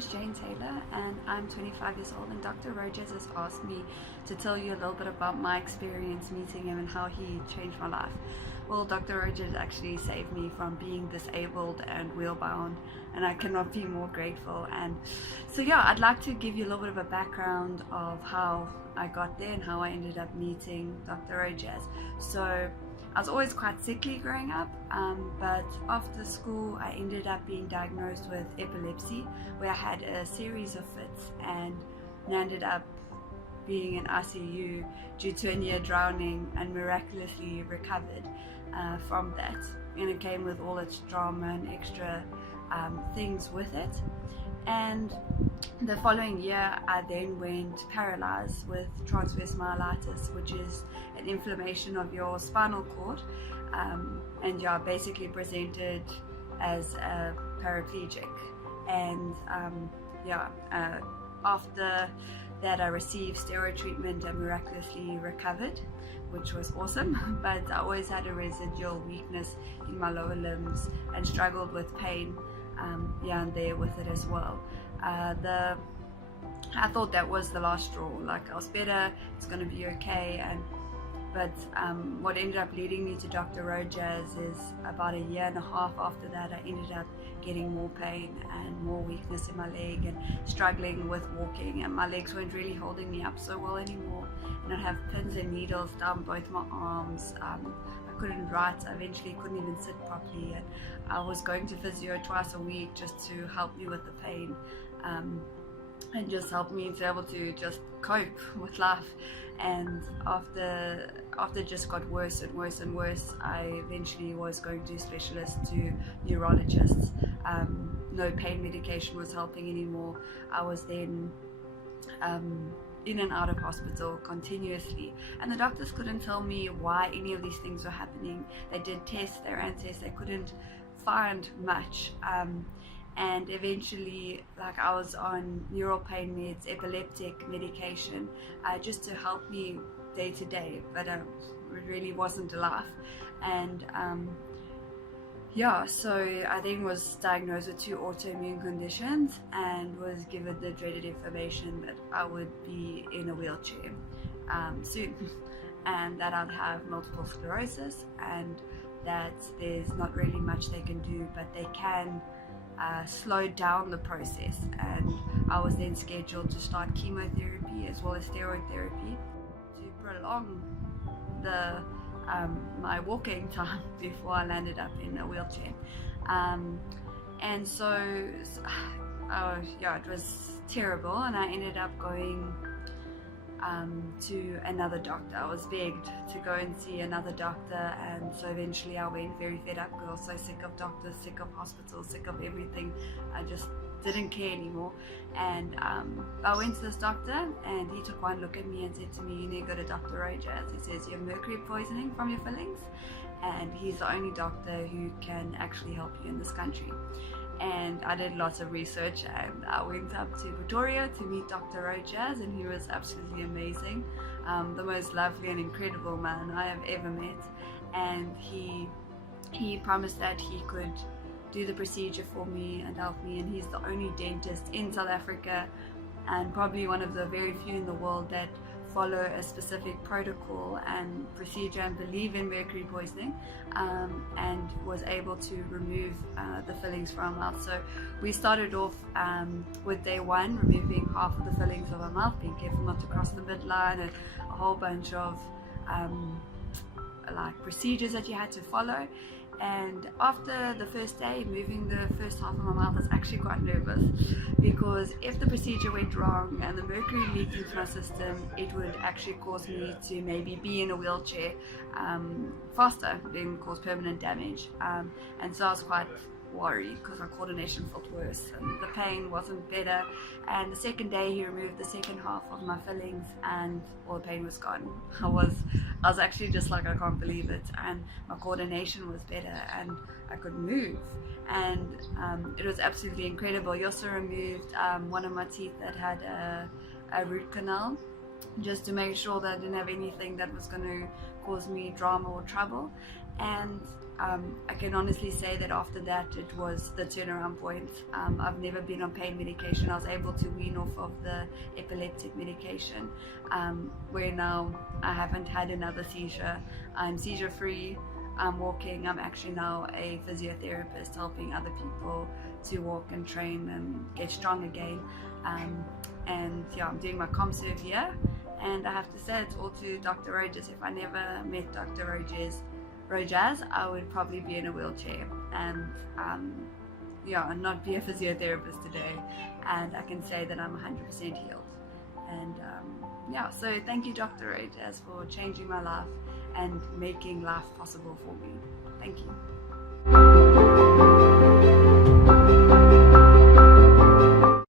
is Jane Taylor and I'm 25 years old, and Dr. Rogers has asked me to tell you a little bit about my experience meeting him and how he changed my life. Well, Dr. Rogers actually saved me from being disabled and wheelbound, and I cannot be more grateful. And so yeah, I'd like to give you a little bit of a background of how I got there and how I ended up meeting Dr. Rogers. So I was always quite sickly growing up, but after school I ended up being diagnosed with epilepsy, where I had a series of fits and ended up being in ICU due to a near drowning, and miraculously recovered from that. And it came with all its drama and extra things with it. And the following year I then went paralyzed with transverse myelitis, which is an inflammation of your spinal cord, and yeah, basically presented as a paraplegic. And after that I received steroid treatment and miraculously recovered, which was awesome. But I always had a residual weakness in my lower limbs and struggled with pain here and there with it as well. I thought that was the last straw, like I was better, it's going to be okay. But what ended up leading me to Dr. Rogers is about a year and a half after that I ended up getting more pain and more weakness in my leg and struggling with walking, and my legs weren't really holding me up so well anymore, and I'd have pins and needles down both my arms. I couldn't write, I eventually couldn't even sit properly, and I was going to physio twice a week just to help me with the pain, and just help me to be able to just cope with life. And after it just got worse and worse and worse, I eventually was going to specialists, to neurologists. No pain medication was helping anymore. I was then in and out of hospital continuously, and the doctors couldn't tell me why any of these things were happening. They did tests, they ran tests, they couldn't find much. And eventually, like, I was on neural pain meds, epileptic medication, just to help me day to day, but it really wasn't enough. And so I then was diagnosed with 2 autoimmune conditions and was given the dreaded information that I would be in a wheelchair soon, and that I'd have multiple sclerosis, and that there's not really much they can do, but they can slow down the process. And I was then scheduled to start chemotherapy as well as steroid therapy to prolong the my walking time before I landed up in a wheelchair. And so it was terrible, and I ended up going to another doctor. I was begged to go and see another doctor, and so eventually I went, very fed up because I was so sick of doctors, sick of hospitals, sick of everything. I just didn't care anymore. And I went to this doctor, and he took one look at me and said to me, "You need to go to Dr. Rogers." He says, "You have mercury poisoning from your fillings," and he's the only doctor who can actually help you in this country. And I did lots of research, and I went up to Pretoria to meet Dr. Rogers, and he was absolutely amazing, the most lovely and incredible man I have ever met. And he promised that he could do the procedure for me and help me, and he's the only dentist in South Africa, and probably one of the very few in the world, that follow a specific protocol and procedure and believe in mercury poisoning, and was able to remove the fillings from our mouth. So we started off with day 1 removing half of the fillings of our mouth, being careful not to cross the midline, and a whole bunch of procedures that you had to follow. And after the first day, moving the first half of my mouth, I was actually quite nervous, because if the procedure went wrong and the mercury leaked into my system, it would actually cause me to maybe be in a wheelchair faster, then cause permanent damage. And so I was quite worried because my coordination felt worse and the pain wasn't better. And the second day he removed the second half of my fillings, and all the pain was gone. I was actually just like, I can't believe it, and my coordination was better and I could move, and it was absolutely incredible. He also removed one of my teeth that had a root canal, just to make sure that I didn't have anything that was going to cause me drama or trouble. And I can honestly say that after that it was the turnaround point. I've never been on pain medication. I was able to wean off of the epileptic medication, where now I haven't had another seizure. I'm seizure free. I'm walking. I'm actually now a physiotherapist helping other people to walk and train and get strong again. And yeah, I'm doing my ComServe here, and I have to say it's all to Dr. Rojas. If I never met Dr. Rojas, I would probably be in a wheelchair and not be a physiotherapist today. And I can say that I'm 100% healed. And so thank you, Dr. Rojas, for changing my life and making life possible for me. Thank you.